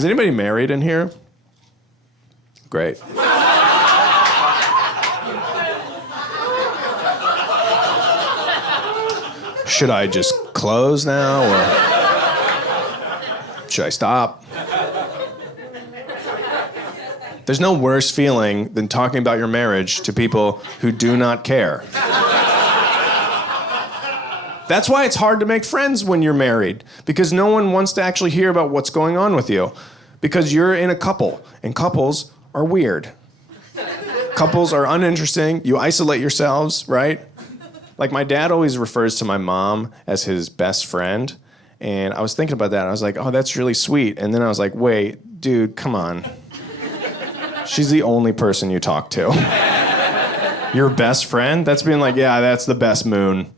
Is anybody married in here? Great. Should I just close now, or should I stop? There's no worse feeling than talking about your marriage to people who do not care. That's why it's hard to make friends when you're married, because no one wants to actually hear about what's going on with you, because you're in a couple, and couples are weird. Couples are uninteresting. You isolate yourselves, right? Like, my dad always refers to my mom as his best friend, and I was thinking about that. I was like, oh, that's really sweet. And then I was like, wait, dude, come on. She's the only person you talk to. Your best friend? That's being like, yeah, that's the best moon.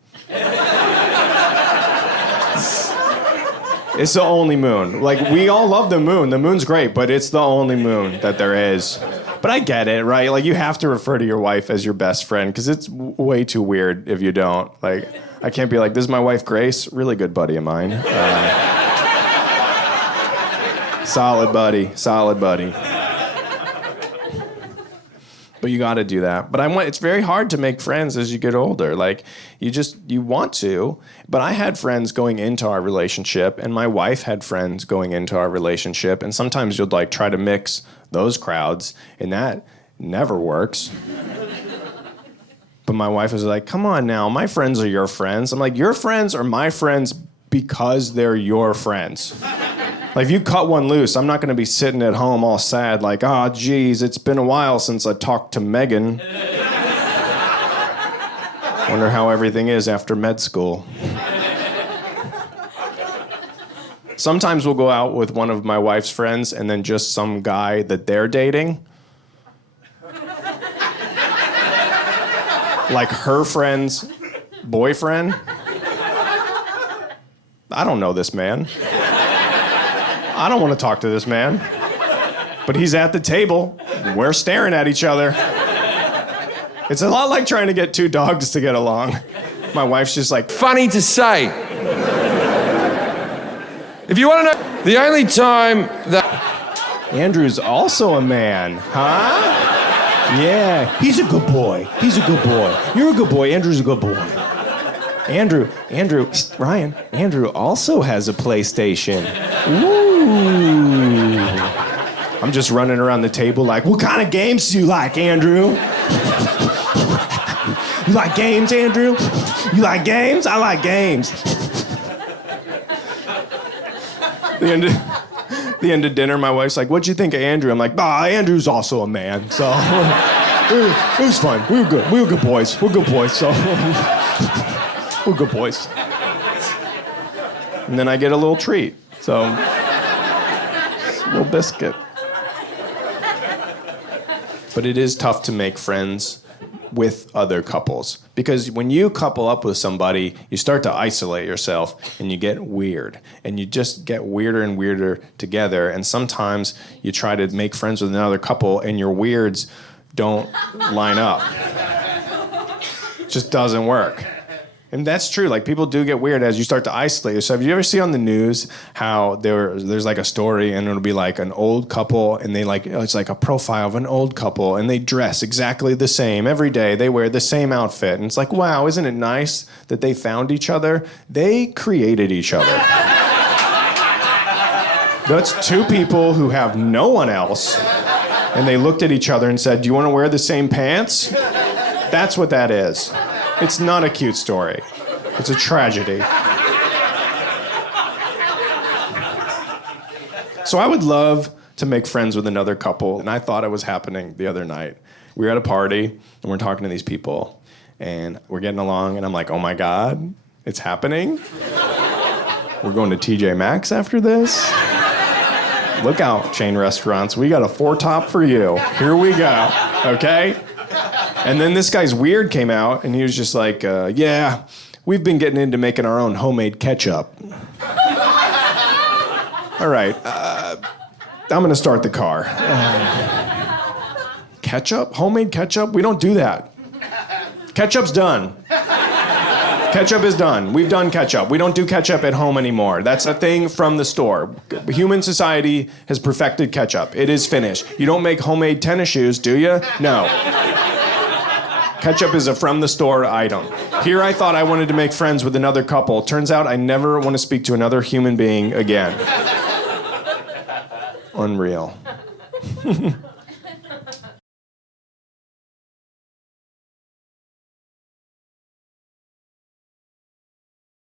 It's the only moon. Like, we all love the moon. The moon's great, but it's the only moon that there is. But I get it, right? Like, you have to refer to your wife as your best friend, because it's way too weird if you don't. Like, I can't be like, this is my wife, Grace, really good buddy of mine. Solid buddy. But you got to do that. But it's very hard to make friends as you get older. Like, you want to. But I had friends going into our relationship, and my wife had friends going into our relationship. And sometimes you'll like try to mix those crowds, and that never works. But my wife was like, come on now, my friends are your friends. I'm like, your friends are my friends because they're your friends. Like, if you cut one loose, I'm not going to be sitting at home all sad like, ah, geez, it's been a while since I talked to Megan. Wonder how everything is after med school. Sometimes we'll go out with one of my wife's friends and then just some guy that they're dating. Like her friend's boyfriend. I don't know this man. I don't want to talk to this man. But he's at the table. We're staring at each other. It's a lot like trying to get two dogs to get along. My wife's just like, funny to say. If you want to know, the only time that... Andrew's also a man, huh? Yeah, he's a good boy. You're a good boy. Andrew's a good boy. Ryan, Andrew also has a PlayStation. Ooh. I'm just running around the table like, what kind of games do you like, Andrew? You like games, Andrew? You like games? I like games. The end of dinner, my wife's like, what'd you think of Andrew? I'm like, Andrew's also a man, so it was fun. We were good. We were good boys. So we're good boys. And then I get a little treat, so a little biscuit. But it is tough to make friends with other couples, because when you couple up with somebody, you start to isolate yourself and you get weird, and you just get weirder and weirder together. And sometimes you try to make friends with another couple and your weirds don't line up. It just doesn't work. And that's true. Like, people do get weird as you start to isolate yourself. Have you ever see on the news how there's like a story, and it'll be like an old couple, and they like, it's like a profile of an old couple, and they dress exactly the same every day. They wear the same outfit, and it's like, wow, isn't it nice that they found each other? They created each other. That's two people who have no one else, and they looked at each other and said, do you want to wear the same pants? That's what that is. It's not a cute story. It's a tragedy. So I would love to make friends with another couple, and I thought it was happening the other night. We were at a party, and we're talking to these people, and we're getting along, and I'm like, oh my God, it's happening? We're going to TJ Maxx after this? Look out, chain restaurants. We got a 4-top for you. Here we go, okay? And then this guy's weird came out, and he was just like, yeah, we've been getting into making our own homemade ketchup. All right, I'm gonna start the car. Ketchup? Homemade ketchup? We don't do that. Ketchup's done. Ketchup is done. We've done ketchup. We don't do ketchup at home anymore. That's a thing from the store. Human society has perfected ketchup. It is finished. You don't make homemade tennis shoes, do you? No. Ketchup is a from the store item. Here I thought I wanted to make friends with another couple. Turns out I never want to speak to another human being again. Unreal.